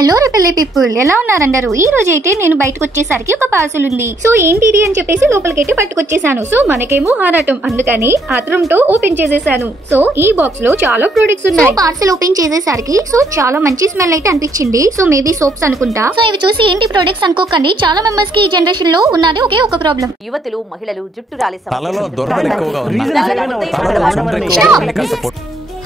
Hello రెపెల్లే people, ఎలా ఉన్నారు అందరూ? ఈ రోజు అయితే నేను బయటకు వచ్చేసరికి ఒక పార్సల్ ఉంది. సో ఏంటిది అని చెప్పేసి లోపలికైతే పట్టుకొచ్చేసాను. సో మనకేమో ఆరాటం, అందుకని ఆత్రంతో ఓపెన్ చేసేసాను. సో ఈ బాక్స్ లో చాలా ప్రొడక్ట్స్ ఉన్నాయి. పార్సల్ ఓపెన్ చేసేసరికి సో చాలా మంచి స్మెల్ అయితే అనిపించింది. సో మేబీ సోప్స్ అనుకుంటా. సో ఇవి చూసి ఏంటి ప్రొడక్ట్స్ అనుకోకండి. చాలా మెంబర్స్ కి ఈ జనరేషన్ లో ఉన్నది ఒకే ఒక ప్రాబ్లం. యువతులు మహిళలు జుట్టు రాలే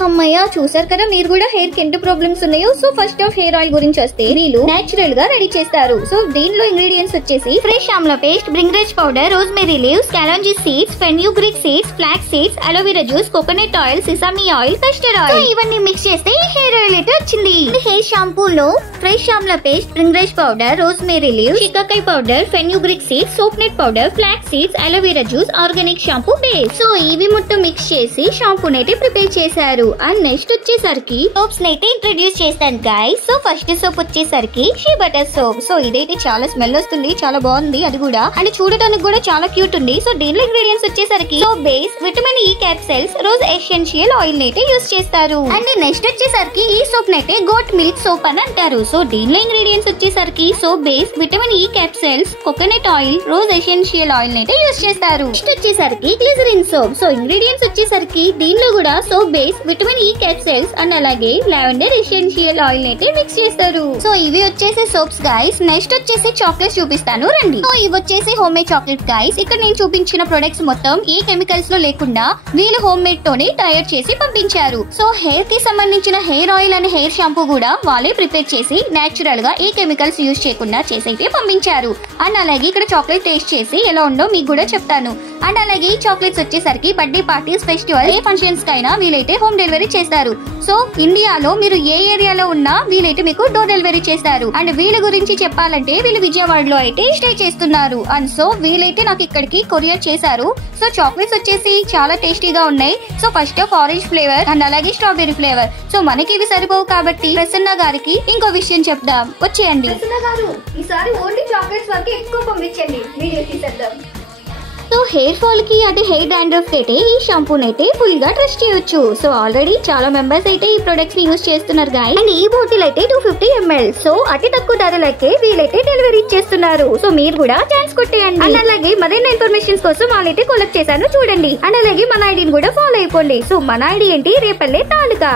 అమ్మయ్య, చూసారు కదా మీరు కూడా హెయిర్ కి ఎంత ప్రాబ్లమ్స్ ఉన్నాయో. So first of hair oil గురించి వస్తే వీళ్ళు నేచురల్ గా రెడీ చేస్తారు. సో దీనిలో ఇంగ్రీడియంట్స్ వచ్చేసి fresh amla paste, bhringraj powder, rosemary leaves, kalonji seeds, fenugreek seeds, flax seeds, aloe vera juice, coconut oil, sesame oil, custard oil, ఇవన్నీ మిక్స్ చేస్తే ఈ హెయిర్ ఆయిల్ అయితే వచ్చింది. హెయిర్ షాంపూలో fresh amla paste, bhringraj powder, rosemary leaves, shikakai powder, fenugreek seeds, soapnut powder, flax seeds, aloe vera juice, organic shampoo base. So ఇవి మొత్తం mix చేసి షాంపూని అయితే ప్రిపేర్ చేశారు. అండ్ నెక్స్ట్ వచ్చేసరికి సోప్స్ అయితే ఇంట్రడ్యూస్ చేస్తాను గైస్. సో ఫస్ట్ సోప్ వచ్చేసరికి షీ బటర్ సోప్. సో ఇదైతే చాలా స్మెల్ వస్తుంది, చాలా బాగుంది అది కూడా, అండ్ చూడటానికి కూడా చాలా క్యూట్ ఉంది. సో దీనిలో ఇంగ్రీడియంట్స్ వచ్చేసరికి soap base, vitamin E capsules, rose essential oil అయితే యూస్ చేస్తారు. అండ్ నెక్స్ట్ వచ్చేసరికి ఈ సోప్ నైతే గోట్ మిల్క్ సోప్ అని అంటారు. సో దీనిలో ఇంగ్రీడియంట్స్ వచ్చేసరికి soap base, vitamin E capsules, coconut oil, rose essential oil అయితే యూస్ చేస్తారు. నెక్స్ట్ వచ్చేసరికి గ్లిజరిన్ సోప్. సో ఇంగ్రీడియంట్స్ వచ్చేసరికి దీనిలో కూడా soap base, vitamin E capsules and అలాగే లావెండర్ ఎసెన్షియల్ ఆయిల్ అయితే మిక్స్ చేస్తారు. సో ఇవి వచ్చేసి సోప్స్ గైస్. నెక్స్ట్ వచ్చేసి చాక్లెట్స్ చూపిస్తాను రండి. సో ఇవి వచ్చేసి హోమ్ మేడ్ చాక్లెట్ గైస్. ఇక్కడ నేను చూపించిన ప్రొడక్ట్స్ మొత్తం ఏ కెమికల్స్ లో లేకుండా వీళ్ళు హోమ్ మేడ్ తోనే తయారు చేసి పంపించారు. సో హెయిర్ కి సంబంధించిన hair oil and hair shampoo కూడా వాళ్ళే ప్రిపేర్ చేసి నేచురల్ గా ఏ కెమికల్స్ యూజ్ చేయకుండా చేసి అయితే పంపించారు. అండ్ అలాగే ఇక్కడ చాక్లెట్ టేస్ట్ చేసి ఎలా ఉందో మీకు కూడా చెప్తాను. అండ్ అలాగే ఈ చాక్లెట్స్ వచ్చేసరికి బర్త్డే పార్టీస్, ఫెస్టివల్, ఏ ఫంక్షన్స్ కైనా వీలైతే హోమ్ డెలివరీ చేస్తారు. సో ఇండియాలో మీరు ఏ ఏరియాలో ఉన్నా వీలైతే మీకు డోర్ డెలివరీ చేస్తారు. అండ్ వీళ్ళ గురించి చెప్పాలంటే వీళ్ళు విజయవాడలో అయితే స్టే చేస్తున్నారు. అండ్ సో వీలైతే నాకు ఇక్కడికి కొరియర్ చేశారు. సో చాక్లెట్స్ వచ్చేసి చాలా టేస్టీగా ఉన్నాయి. So first of orange flavour and అలాగే స్ట్రాబెరీ ఫ్లేవర్. సో మనకి ఇవి సరిపోవు కాబట్టి ప్రసన్న గారికి ఇంకో విషయం చెప్దాం, వచ్చేయండి. ప్రసన్న గారు, ఈసారి ఓన్లీ చాక్లెట్స్ వరకు ఎక్కువ పంపించండి, వీడియో తీసేద్దాం. సో హెయిర్ ఫాల్ కి అంటే హెయిర్ డాండ్రఫ్ కి అయితే ఈ షాంపూని అయితే ఫుల్ గా ట్రస్ట్ చేయొచ్చు. సో ఆల్రెడీ చాలా మెంబర్స్ అయితే ఈ ప్రొడక్ట్స్ ని యూజ్ చేస్తున్నారు గాయస్. అండ్ ఈ బాటిల్ అయితే 250 ml. సో అతి తక్కువ ధరలకే వీలైతే డెలివరీ ఇచ్చేస్తున్నారు. సో మీరు కూడా ఛాన్స్ కొట్టేయండి. అండ్ అలాగే మరిన్ని ఇన్ఫర్మేషన్స్ కోసం వాళ్ళైతే కొలెక్ట్ చేశాను చూడండి. అండ్ అలాగే మన ఐడిని కూడా ఫాలో అయిపోండి. సో మన ఐడి ఏంటి? రేపల్లె తాలూకా.